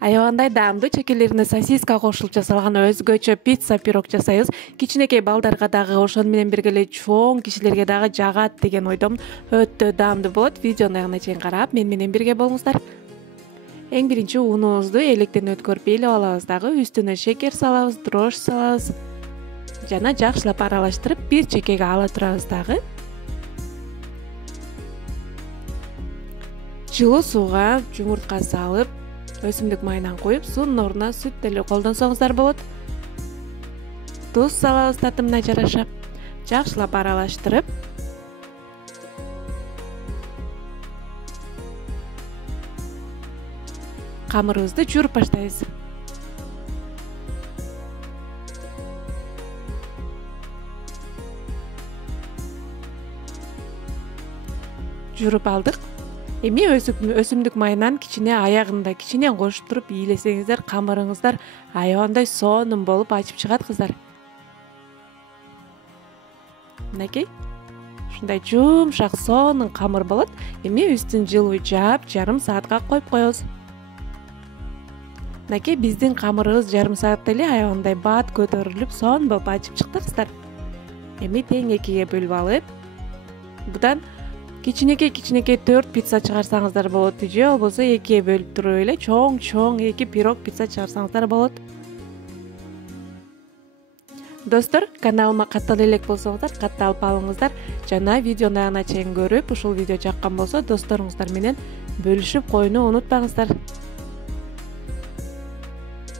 Аябандай даамдуу чекелерине сосиска кошулуп жасалган өзгөчө пицца пирог жасайбыз. Кичинекей балдарга дагы ошону менен бирге эле чоң кишилерге дагы жагат деген ойдомун. Өтө даамдуу болот. Видеону аягына чейин карап, мен менен бирге болуңуздар. Эң биринчи унубузду электен өткөрүп элеп алабыз дагы, үстүнө шекер салабыз, дрожь салабыз. Жана жакшылап аралаштырып, бир чекеге ала турабыз дагы. Жылуу сууга жумуртка салып, өсүмдүк майынан коюп, суунун ордуна сүт деле колдонсоңуздар болот. Туз салабыз татымына жараша. Жакшылап аралаштырып, камырыбызды жууруп баштайбыз. Жууруп алдык. Эми өсүмдүк майынан кичине аягында кичине кошуп туруп ийлесеңиздер, камырыңыздар аябандай сонун болуп ачып чыгат кыздар. Мынакей ушундай жумшак сонун камыр болот. Эми үстүн жылуу жаап, жарым саатка коюп коебуз. Мынакей биздин камырыбыз жарым саатта эле аябандай баат көтөрүлүп, сонун болуп ачып чыкты кыздар. Эми тең экиге бөлүп алып, будан кичинекей 4 пицца чыгарсаңыздар болот, же болбосо экиге бөлүп туруп эле чоң эки пирог пицца чыгарсаңыздар болот. Достор, каналыма каттал элек болсоңуздар, катталып алыңыздар. Жана видеону аягына чейин көрүп, ушул видео жаккан болсо, досторуңуздар менен бөлүшүп коюуну унутпаңыздар.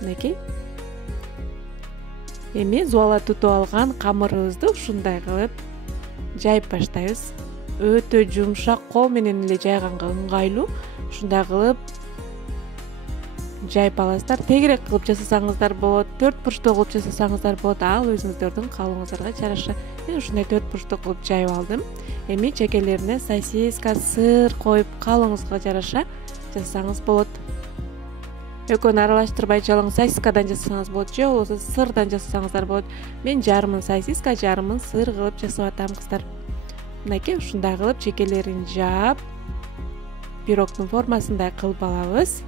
Мынакей. Эми зуала тутуп алган камырыбызды ушундай кылып жайып баштайбыз. Өтө жумшак, кол менен эле жайганга ыңгайлуу. Ушундай кылып жайып аласыздар. Тегерек кылып жасасаңыздар болот, 4 бурчтуу кылып жасасаңыздар болот. Ал өзүңүздөрдүн калыбыңыздарга жараша. Мен ушундай 4 бурчтуу кылып жайып алдым. Эми чекелерине сосиска, сыр коюп, калыбыңызга жараша жасасаңыз болот. Экөөнү аралаштырбай жалаң сосискадан жасасаңыз болот, же болбосо сырдан жасасаңыздар болот. Мен жарымын сосиска, жарымын сыр кылып жасап атам кыздар. Мынакей ушундай кылып чекелерин жаап, пирогдун формасындай кылып алабыз.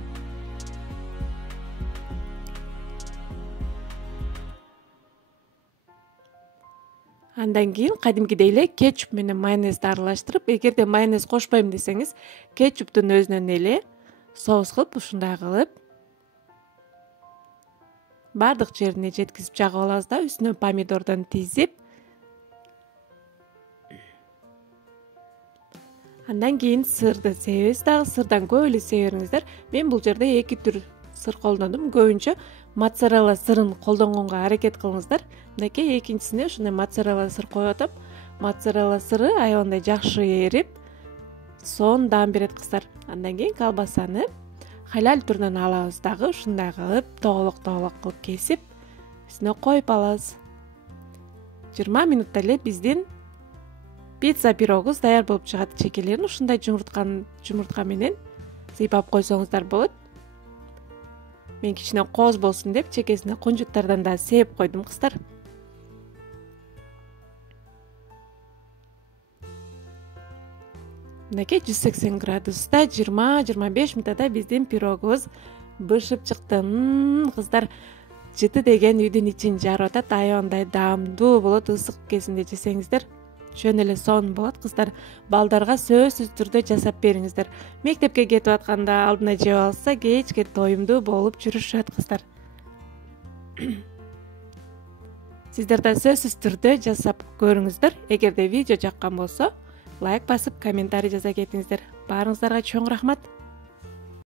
Андан кийин кадимкидей эле кетчуп менен майонезди аралаштырып, эгерде майонез кошпойм десеңиз, кетчуптун өзүнөн эле соус кылып ушундай кылып бардык жерине жеткизип жагып алабыз да, үстүнө помидордон тизип, андан кийин сырды себебиз дагы, сырдан көп эле себе бериңиздер. Мен бул жерде 2 түр сыр колдондум. Көбүнчө моцарелла сырын колдонгонго аракет кылыңыздар. Мынакей экинчисине ушундай моцарелла сыр коюп атам. Моцарелла сыры аябандай жакшы эрип, сонун даам берет кыздар. Андан кийин колбасаны халал түрүнөн алабыз дагы, ушундай кылып тоголок кылып кесип, үстүнө коюп алабыз. 20 минутта эле биздин пицца пирогубуз даяр болуп чыгат. Чекелерин ушундай жумуртка менен сыйпап койсоңуздар болот. Мен кичине кооз болсун деп чекесине кунжуттардан да сээп койдум кыздар. Мынакей 180 градуста 20-25 минутта биздин пирогубуз бышып чыкты. Кыздар, жыты деген үйдүн ичин жарып атат. Аябандай даамдуу болот. Ысык кезинде жесеңиздер жөн эле сонун болот кыздар. Балдарга сөзсүз түрдө жасап бериңиздер. Мектепке кетип атканда алдына жеп алса, кечке тоюмдуу болуп жүрүшөт кыздар. Сиздер да сөзсүз түрдө жасап көрүңүздөр. Эгерде видео жаккан болсо, лайк басып, комментарий жаза кетиңиздер. Баарыңыздарга чоң рахмат.